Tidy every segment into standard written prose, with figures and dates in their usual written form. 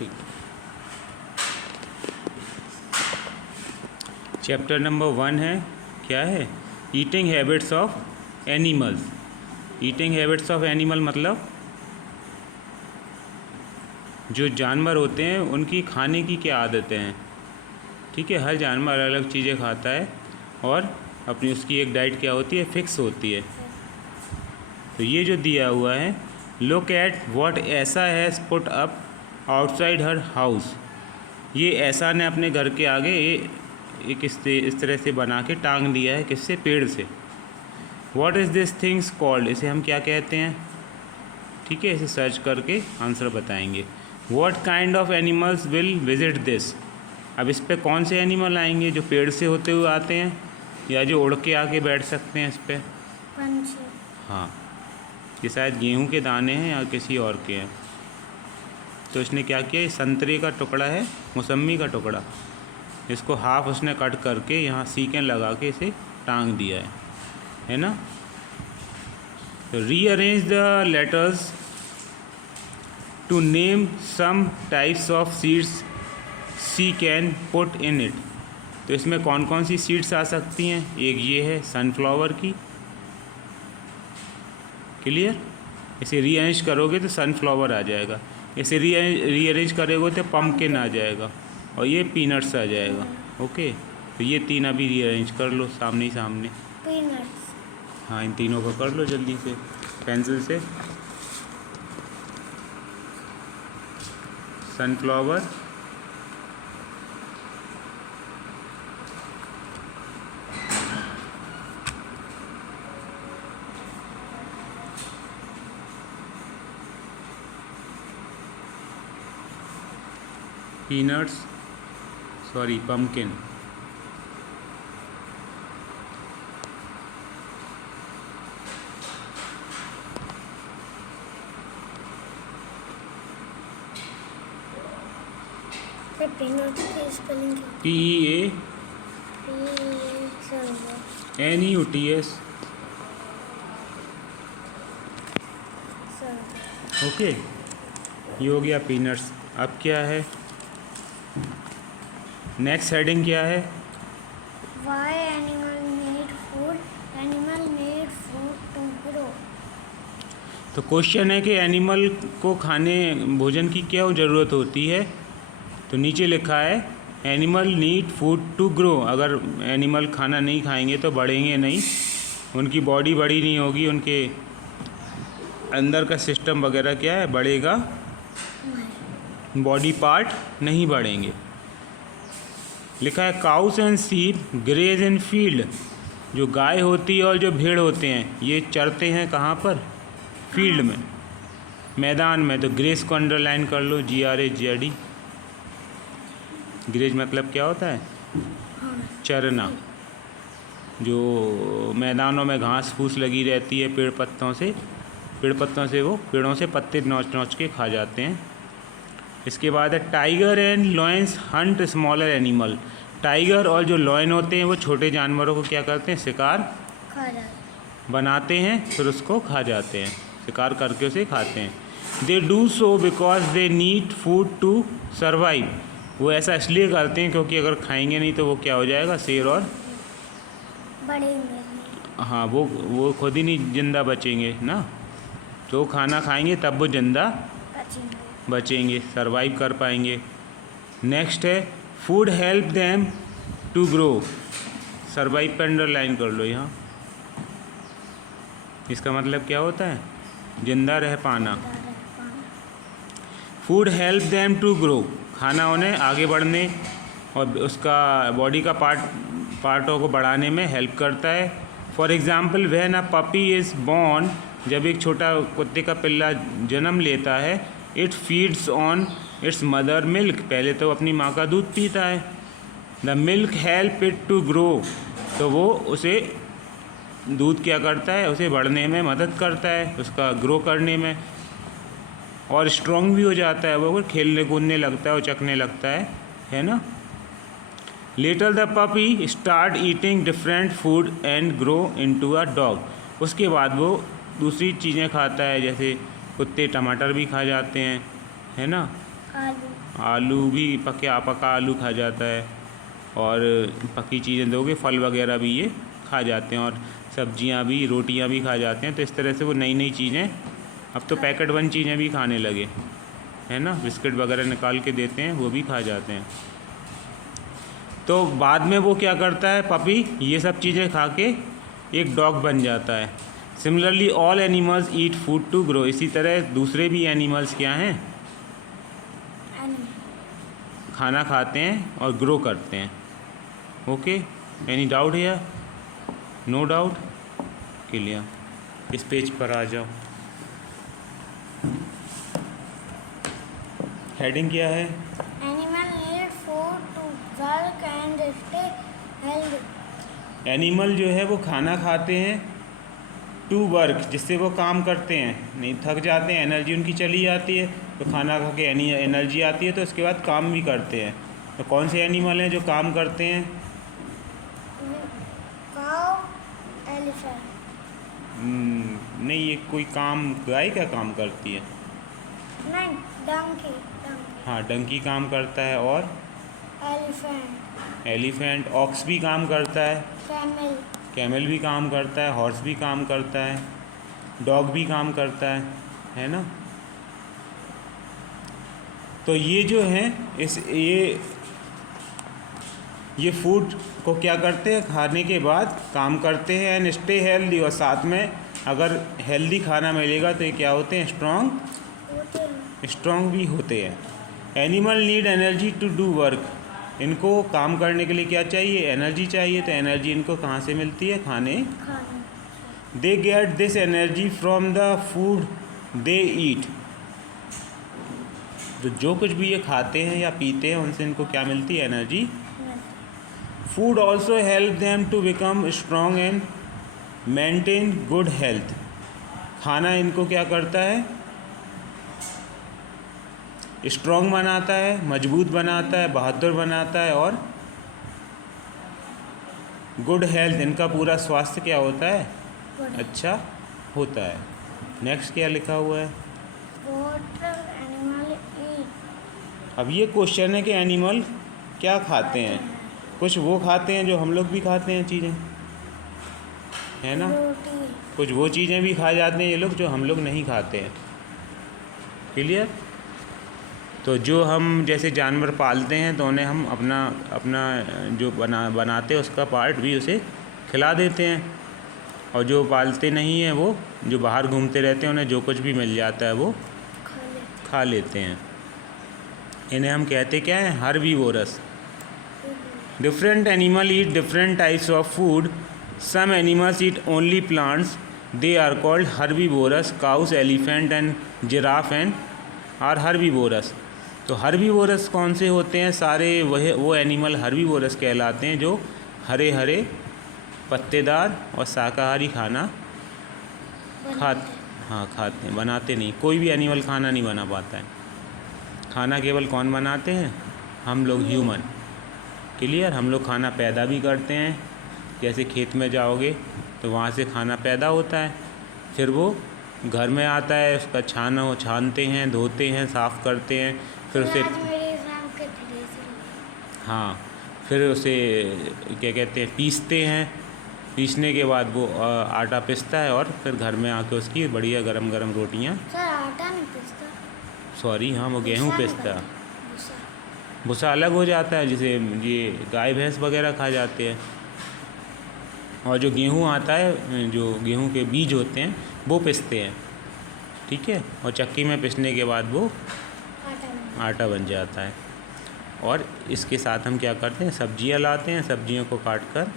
ठीक। Chapter number 1 है, क्या है? Eating habits of animals. Eating habits of animal मतलब जो जानवर होते हैं उनकी खाने की क्या आदतें हैं। ठीक है, हर जानवर अलग अलग चीज़ें खाता है और अपनी उसकी एक डाइट क्या होती है, फिक्स होती है। तो ये जो दिया हुआ है, लुक एट व्हाट ऐसा has put up outside her house. ये ऐसा ने अपने घर के आगे एक इस तरह से बना के टांग दिया है, किससे? पेड़ से। What is this things called, इसे हम क्या कहते हैं? ठीक है, इसे सर्च करके आंसर बताएंगे। What kind of animals will visit this. अब इस पे कौन से एनिमल आएंगे? जो पेड़ से होते हुए आते हैं या जो उड़ के आके बैठ सकते हैं इस पर? पंछी। हाँ, ये शायद गेहूं के दाने हैं या किसी और के हैं। तो इसने क्या किया, संतरे का टुकड़ा है, मौसम्मी का टुकड़ा, इसको हाफ उसने कट करके यहाँ सीकें लगा के इसे टांग दिया है ना। तो rearrange the letters to name some types of seeds she can put in it. तो इसमें कौन कौन सी सीड्स आ सकती हैं? एक ये है सनफ्लावर की, क्लियर। इसे रीअरेंज करोगे तो सनफ्लावर आ जाएगा, इसे रीअरेंज करोगे तो पम्पकिन आ जाएगा और ये पीनट्स आ जाएगा। ओके, तो ये तीन अभी रीअरेंज कर लो सामने ही सामने। पीनट्स। हाँ, इन तीनों को कर लो जल्दी से पेंसिल से। Sunflower, peanuts, sorry pumpkin, peanuts की स्पेलिंग क्या? PEANUTS। ओके, ये हो गया पीनट्स। अब क्या है, नेक्स्ट हेडिंग क्या है? Why animal need food? Animal need food to grow. तो क्वेश्चन है कि एनिमल को खाने भोजन की क्या ज़रूरत होती है। तो नीचे लिखा है animal need food to grow. अगर एनिमल खाना नहीं खाएंगे तो बढ़ेंगे नहीं, उनकी बॉडी बड़ी नहीं होगी, उनके अंदर का सिस्टम वगैरह क्या है, बढ़ेगा, बॉडी पार्ट नहीं बढ़ेंगे। लिखा है cows and sheep graze in field. जो गाय होती है और जो भेड़ होते हैं ये चरते हैं कहाँ पर? फील्ड में, मैदान में। तो ग्रेज को अंडरलाइन कर लो, GRAZD। ग्रेज मतलब क्या होता है? चरना। जो मैदानों में घास फूस लगी रहती है पेड़ पत्तों से वो पेड़ों से पत्ते नोच नोच के खा जाते हैं। इसके बाद है tiger and lions Hunt smaller animal. Tiger और जो लॉयन होते हैं वो छोटे जानवरों को क्या करते हैं? शिकार खा जाते बनाते हैं, फिर उसको खा जाते हैं, शिकार करके उसे खाते हैं। They do so because they need food to survive. वो ऐसा इसलिए करते हैं क्योंकि अगर खाएंगे नहीं तो वो क्या हो जाएगा? शेर और बढ़ेंगे। हाँ, वो खुद ही नहीं जिंदा बचेंगे ना। तो खाना खाएंगे तब वो जिंदा बचेंगे, सर्वाइव कर पाएंगे। नेक्स्ट है food help them to grow. Survive पर अंडरलाइन कर लो यहाँ। इसका मतलब क्या होता है? जिंदा रह पाना। Food help them to grow, खाना उन्हें आगे बढ़ने और उसका बॉडी का पार्टों को बढ़ाने में हेल्प करता है। For example when a puppy is born, जब एक छोटा कुत्ते का पिल्ला जन्म लेता है, it feeds on its mother milk. पहले तो अपनी माँ का दूध पीता है। The milk help it to grow, तो वो उसे दूध क्या करता है? उसे बढ़ने में मदद करता है, उसका ग्रो करने में, और स्ट्रॉन्ग भी हो जाता है। वो खेलने कूदने लगता है, वो चखने लगता है ना। Later the puppy start eating different food and grow into a dog. उसके बाद वो दूसरी चीज़ें खाता है, जैसे कुत्ते टमाटर भी खा जाते हैं, है ना, आलू। आलू भी पका आलू खा जाता है, और पकी चीज़ें दोगे फल वगैरह भी ये खा जाते हैं, और सब्जियां भी, रोटियां भी खा जाते हैं। तो इस तरह से वो नई नई चीज़ें, अब तो पैकेट बंद चीज़ें भी खाने लगे, है ना, बिस्किट वगैरह निकाल के देते हैं, वो भी खा जाते हैं। तो बाद में वो क्या करता है, पपी ये सब चीज़ें खा के एक डॉग बन जाता है। Similarly all animals eat food to grow. इसी तरह दूसरे भी एनिमल्स क्या हैं, एनिमल। खाना खाते हैं और ग्रो करते हैं। Okay, any doubt here? No doubt, clear. इस पेज पर आ जाओ। हेडिंग क्या है? Animal need food to work and stay healthy. Animal जो है वो खाना खाते हैं टू वर्क, जिससे वो काम करते हैं, नहीं थक जाते हैं, एनर्जी उनकी चली जाती है, तो खाना खा के एनर्जी आती है, तो उसके बाद काम भी करते हैं। तो कौन से एनिमल हैं जो काम करते हैं? काऊ, एलिफेंट। नहीं, ये कोई काम, गाय क्या काम करती है? नहीं, डंकी। हाँ, डंकी काम करता है, और एलिफेंट, ऑक्स भी काम करता है, कैमल भी काम करता है, हॉर्स भी काम करता है, डॉग भी काम करता है ना। तो ये जो है ये फूड को क्या करते हैं, खाने के बाद काम करते हैं एंड स्टे हेल्दी, और साथ में अगर हेल्दी खाना मिलेगा तो ये क्या होते हैं, स्ट्रॉन्ग भी होते हैं। Animal need energy to do work. इनको काम करने के लिए क्या चाहिए, एनर्जी चाहिए। तो एनर्जी इनको कहाँ से मिलती है, खाने। They get this energy from the food they eat. तो जो कुछ भी ये खाते हैं या पीते हैं, उनसे इनको क्या मिलती है, energy. Food also help them to become strong and maintain good health. खाना इनको क्या करता है, स्ट्रॉन्ग बनाता है, मजबूत बनाता है, बहादुर बनाता है, और गुड हेल्थ, इनका पूरा स्वास्थ्य क्या होता है, अच्छा होता है। नेक्स्ट क्या लिखा हुआ है? Animal eat. अब ये क्वेश्चन है कि एनिमल क्या खाते हैं। कुछ वो खाते हैं जो हम लोग भी खाते हैं चीज़ें, है ना। कुछ वो चीज़ें भी खा जाते हैं ये लोग जो हम लोग नहीं खाते हैं। क्लियर? तो जो हम जैसे जानवर पालते हैं तो उन्हें हम अपना जो बनाते हैं उसका पार्ट भी उसे खिला देते हैं, और जो पालते नहीं हैं, वो जो बाहर घूमते रहते हैं, उन्हें जो कुछ भी मिल जाता है वो खा लेते हैं। इन्हें हम कहते क्या हैं, herbivorous. Different animal eat different types of food. Some animals eat only plants, they are called herbivorous. Cows, elephant and giraffe and are herbivorous. तो हर्बीवोरस कौन से होते हैं, सारे वो एनिमल हर्बीवोरस कहलाते हैं जो हरे हरे पत्तेदार और शाकाहारी खाना खाते हैं। बनाते नहीं, कोई भी एनिमल खाना नहीं बना पाता है। खाना केवल कौन बनाते हैं, हम लोग, ह्यूमन। क्लियर? हम लोग खाना पैदा भी करते हैं। जैसे खेत में जाओगे तो वहाँ से खाना पैदा होता है, फिर वो घर में आता है, उसका छानते हैं, धोते हैं, साफ़ करते हैं, फिर उसे हाँ, फिर उसे क्या कहते हैं, पीसते हैं। पीसने के बाद वो आटा पिसता है, और फिर घर में आके उसकी बढ़िया गरम गरम रोटियाँ। आटा नहीं पिसता, सॉरी, हाँ, वो गेहूँ पिसता है। भूसा अलग हो जाता है, जिसे ये गाय भैंस वगैरह खा जाते हैं। और जो गेहूँ आता है, जो गेहूँ के बीज होते हैं, वो पिसते हैं। ठीक है? और चक्की में पिसने के बाद वो आटा बन जाता है। और इसके साथ हम क्या करते हैं, सब्जियां लाते हैं, सब्जियों को काट कर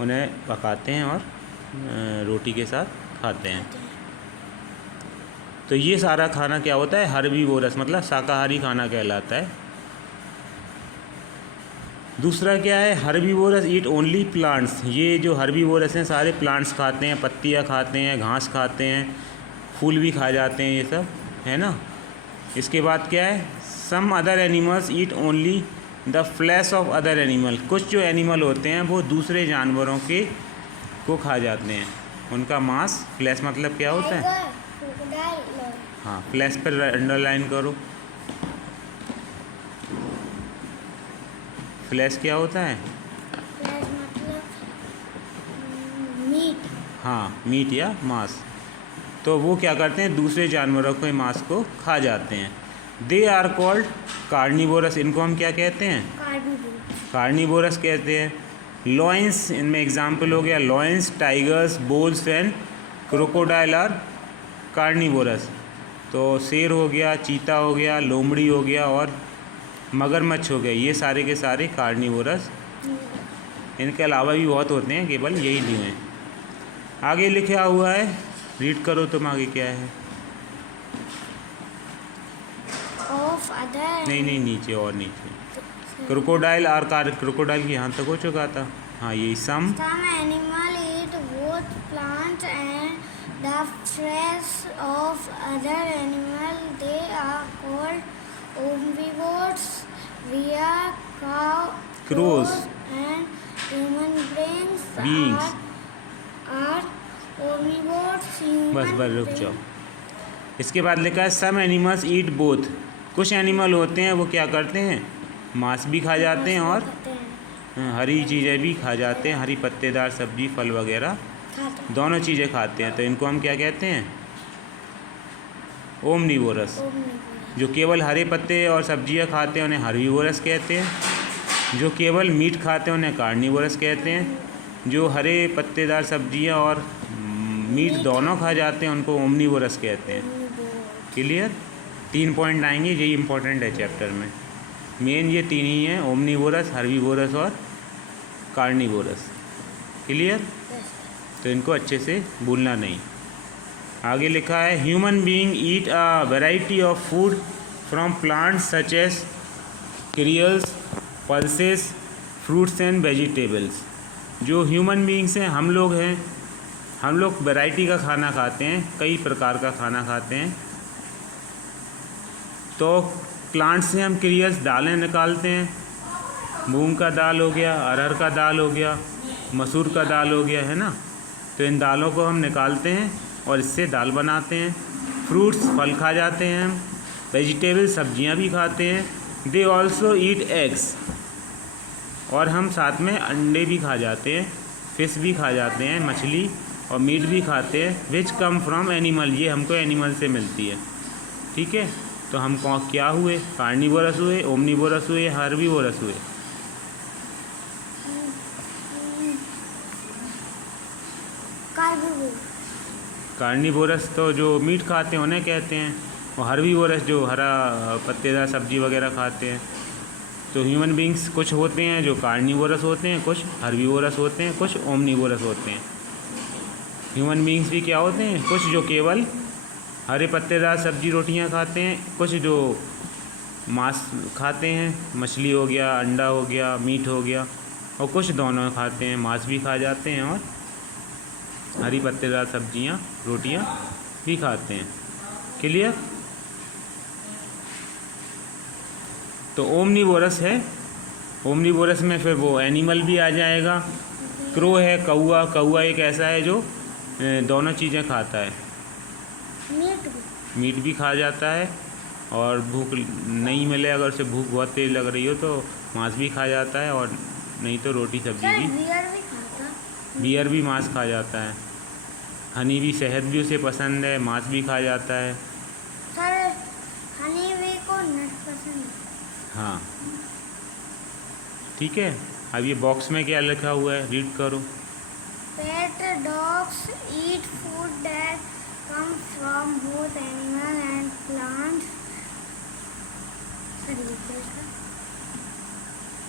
उन्हें पकाते हैं और रोटी के साथ खाते हैं। तो ये सारा खाना क्या होता है, हर्बीवोरस, मतलब शाकाहारी खाना कहलाता है। दूसरा क्या है, हर्बीवोरस ईट ओनली प्लांट्स। ये जो हर्बीवोरस हैं सारे प्लांट्स खाते हैं, पत्तियाँ खाते हैं, घास खाते हैं, फूल भी खा जाते हैं, ये सब, है ना। इसके बाद क्या है, some other animals eat only the flesh of other animal. कुछ जो एनिमल होते हैं वो दूसरे जानवरों को खा जाते हैं, उनका मांस। फ्लैश मतलब क्या होता है, हाँ, फ्लैश पर अंडरलाइन करो। फ्लैश क्या होता है? फ्लैश मतलब मीट। हाँ, मीट या मांस। तो वो क्या करते हैं, दूसरे जानवरों के मांस को खा जाते हैं। They are called carnivorous. इनको हम क्या कहते हैं? कार्निवोरस कहते हैं। लॉयंस, इनमें एग्जाम्पल हो गया lions, tigers, wolves and crocodile are carnivorous. तो शेर हो गया, चीता हो गया, लोमड़ी हो गया और मगरमच्छ हो गया, ये सारे के सारे कार्निवोरस। इनके अलावा भी बहुत होते हैं, केवल यही लिए हैं। आगे लिखा हुआ है, रीड करो तुम, आगे क्या है? Of other. नहीं, नीचे और नीचे। क्रोकोडाइल आर क्रोकोडाइल की यहाँ तक हो चुका था। हाँ, ये some animal eat both plant and the flesh of other animal. They are called omnivores. We are Crows. And human Beings. Are omnivores. बस रुक जाओ। इसके बाद लिखा है सम एनिमल्स ईट बोथ। कुछ एनिमल होते हैं वो क्या करते हैं, मांस भी खा जाते हैं और हरी चीज़ें भी खा जाते हैं, हरी पत्तेदार सब्जी, फल वगैरह दोनों चीज़ें खाते हैं। तो इनको हम क्या कहते हैं? ओमनिवोरस। जो केवल हरे पत्ते और सब्जियां खाते हैं उन्हें हर्बीवोरस कहते हैं। जो केवल मीट खाते हैं उन्हें कार्निवोरस कहते हैं। जो हरे पत्तेदार सब्जियां और मीट दोनों खा जाते हैं उनको ओमनिवोरस कहते हैं। क्लियर? 3 पॉइंट आएंगे, यही इंपॉर्टेंट है चैप्टर में। मेन ये 3 ही हैं, ओमनिवोरस, हर्बीवोरस और कार्निवोरस। क्लियर? तो इनको अच्छे से भूलना नहीं। आगे लिखा है human being eat a variety of food from plants such as cereals, pulses, fruits and vegetables. जो ह्यूमन बीइंग्स हैं, हम लोग हैं, हम लोग वैरायटी का खाना खाते हैं, कई प्रकार का खाना खाते हैं। तो प्लांट से हम सीरियल्स, दालें निकालते हैं। मूंग का दाल हो गया, अरहर का दाल हो गया, मसूर का दाल हो गया, है ना। तो इन दालों को हम निकालते हैं और इससे दाल बनाते हैं। फ्रूट्स, फल खा जाते हैं हम। वेजिटेबल, सब्जियां भी खाते हैं। They also eat eggs. और हम साथ में अंडे भी खा जाते हैं, फिश भी खा जाते हैं, मछली और मीट भी खाते हैं। विच कम फ्रॉम एनिमल, ये हमको एनिमल से मिलती है। ठीक है, तो हम क्या हुए? कार्निवोरस हुए, ओमनिवोरस हुए, हर्बीवोरस हुए। कार्निवोरस तो जो मीट खाते हैं उन्हें कहते हैं, और हर्बीवोरस जो हरा पत्तेदार सब्जी वगैरह खाते हैं। तो ह्यूमन बींग्स कुछ होते हैं जो कार्निवोरस होते हैं, कुछ हर्बीवोरस होते हैं, कुछ ओमनिवोरस होते हैं। ह्यूमन बींग्स भी क्या होते हैं, कुछ जो केवल हरे पत्तेदार सब्जी रोटियां खाते हैं, कुछ जो मांस खाते हैं, मछली हो गया, अंडा हो गया, मीट हो गया, और कुछ दोनों खाते हैं, मांस भी खा जाते हैं और हरी पत्तेदार सब्जियां रोटियां भी खाते हैं। क्लियर? तो ओमनिवोरस है। ओमनिवोरस में फिर वो एनिमल भी आ जाएगा। क्रो है, कौआ। कौआ एक ऐसा है जो दोनों चीज़ें खाता है, मीट भी खा जाता है, और भूख नहीं मिले, अगर उसे भूख बहुत तेज़ लग रही हो तो मांस भी खा जाता है, और नहीं तो रोटी सब्जी भी। बियर भी मांस खा जाता है। हनी भी, शहद भी उसे पसंद है, मांस भी खा जाता है। सर, हनी भी को नट पसंद है। हाँ, ठीक है। अब ये बॉक्स में क्या लिखा हुआ है, रीड करो। पेट dogs eat food that come from both animal and plants.